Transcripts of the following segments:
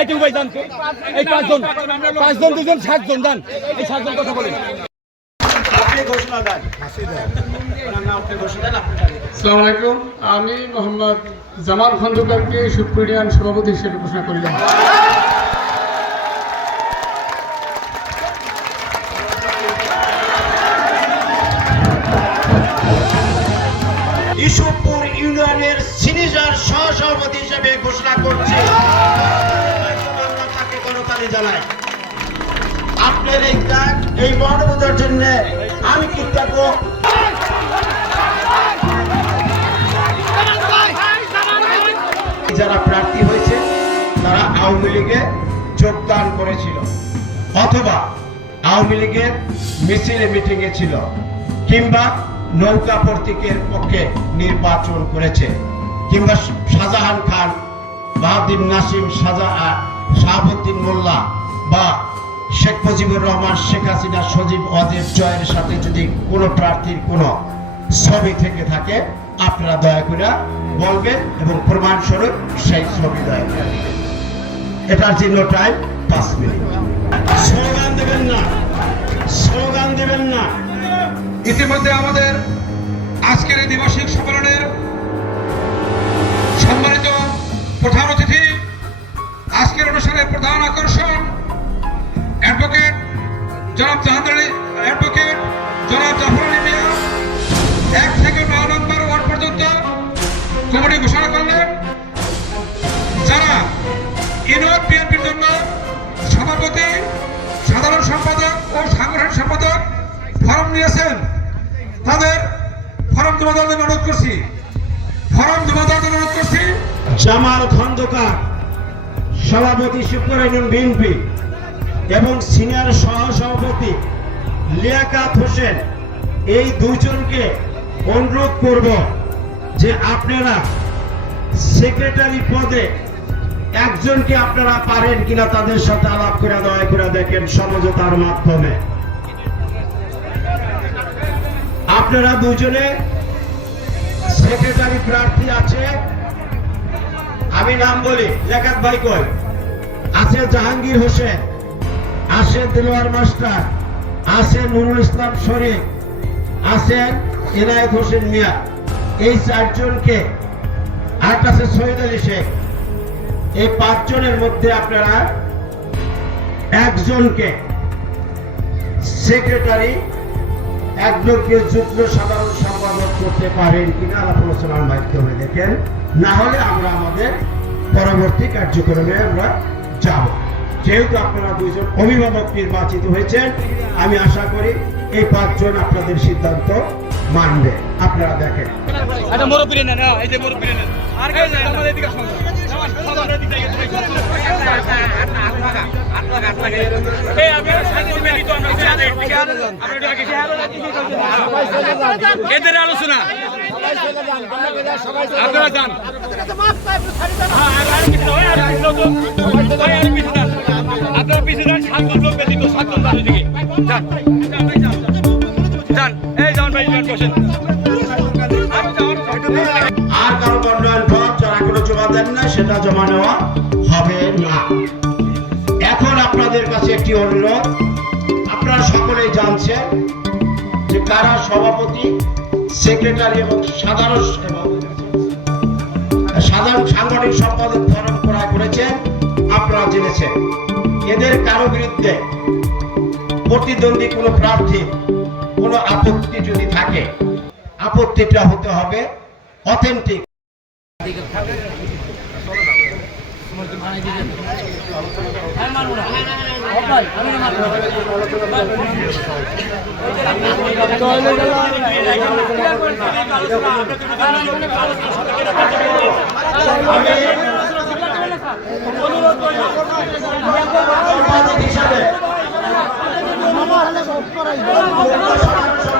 এই ভাই এই পাঁচজন পাঁচজন দুজন সাতজন যান। এই সাতজন কথা বলেন। আলাইকুম। আমি মোহাম্মদ জামাল খন্দকারকে সুপ্রিডিয়ান সভাপতি হিসেবে ঘোষণা করিলাম ইস্যুপুর ইউনিয়নের সিনিয়র সহসভাপতি হিসেবে ঘোষণা করছি। তাকে আপনার এই এই মানবতার জন্য আমি কৃতজ্ঞ যারা প্রার্থী হয়েছে, তারা আওয়ামী লীগে যোগদান করেছিল। অথবা আওয়ামী লীগের মিছিলে মিটিংয়ে ছিল কিংবা নৌকা প্রতীকের পক্ষে নির্বাচন করেছে কিংবা শাহজাহান খান, বাহাদুর নাসিম শাহজা শাহাবুদ্দিন মোল্লা বা শেখ মুজিবুর রহমান, শেখ হাসিনা, সজীব অদেব জয়ের সাথে যদি কোনো প্রার্থীর কোনো ছবি থেকে থাকে, আপনারা দয়া করে বলবেন এবং প্রমাণস্বরূপ সেই ছবি দয়া করে এটার জন্য টাইম পাঁচ মিনিট। স্লোগান দেবেন না। স্লোগান দেবেন না। ইতিমধ্যে আমাদের আজকের এই দ্বিবার্ষিক সম্মেলনের সম্মানিত প্রধান অতিথি, আজকের অনুষ্ঠানের প্রধান আকর্ষণ জনাব জাহান অ্যাডভোকেট, জনাব জাফর আলী এক থেকে নয় নম্বর ওয়ার্ড পর্যন্ত কমিটি ঘোষণা করলেন। যারা ইউনিয়ন বিএনপির জন্য সভাপতি, সাধারণ সম্পাদক ও সাংগঠনিক সম্পাদক ফর্ম নিয়েছেন, তাদের ফর্ম জমা দেওয়ার অনুরোধ করছি। ফর্ম জমা দেওয়ার জন্য অনুরোধ করছি। জামাল খন্দকার, সভাপতি শুক্র বিএনপি। এবং সিনিয়র সহ সভাপতি লিয়াকাত হোসেন, এই দুইজনকে অনুরোধ করব যে আপনারা সেক্রেটারি পদে একজনকে আপনারা পারেন কিনা তাদের সাথে আলাপ করে, দয়া করে দেখেন সমঝোতার মাধ্যমে। আপনারা দুজনে সেক্রেটারি প্রার্থী আছে? আমি নাম বলি লেখাত ভাই কই? আছে জাহাঙ্গীর হোসেন। আছে দিলওয়ার মাস্টার আছে নুরুল ইসলাম শরীফ আছেন এনায়েত হোসেন মিয়া। এই চারজনকে আছে শহীদ আলী শেখ এই পাঁচজনের মধ্যে আপনারা একজনকে সেক্রেটারি একজনকে যুগ্ম সাধারণ সম্পাদক করতে পারেন কিনা আলোচনার মাধ্যমে দেখেন। না হলে আমরা আমাদের পরবর্তী কার্যক্রমে আমরা যাব। যেহেতু আপনারা দুইজন অভিভাবক নির্বাচিত হয়েছেন আমি আশা করি এই পাঁচজন আপনাদের সিদ্ধান্ত মানবে আপনারা দেখেন একটা মুরব্বী নেন না এই যে মুরব্বী নেন আর কেউ নেই আমাদের এদিকে আসুন। আমাদের এদিকে আসুন। এই আপনারা সাইকেল মেলি তো আমরা চেয়ারে, চেয়ারে যান। আপনারা একটু আগে। এদের আলোচনা আপনারা যান আপনারা পিছনে সাতজন লোক ব্যতীত, সাতজন যান ওইদিকে। যান। যান। এই যান ভাই, যান, বসেন। আর কারও মনোনয়ন পদ যারা কোনো জমা দেন না সেটা জমা নেওয়া হবে না এখন আপনাদের কাছে একটি অনুরোধ আপনারা সকলেই জানছেন যে কারা সভাপতি সেক্রেটারি এবং সাধারণ সাধারণ সাংগঠনিক সম্পাদক ফরম করা করেছেন আপনারা জেনেছেন এদের কারও বিরুদ্ধে প্রতিদ্বন্দ্বী কোনো প্রার্থী কোনো আপত্তি যদি থাকে আপত্তিটা হতে হবে অথেন্টিক তারিখের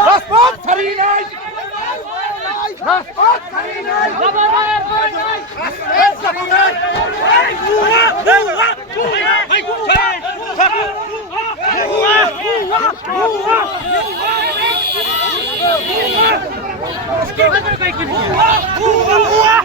রাজপথ ছাড়ি নাই রাজপথ ছাড়ি নাই রাজপথ ছাড়ি নাই Thank you.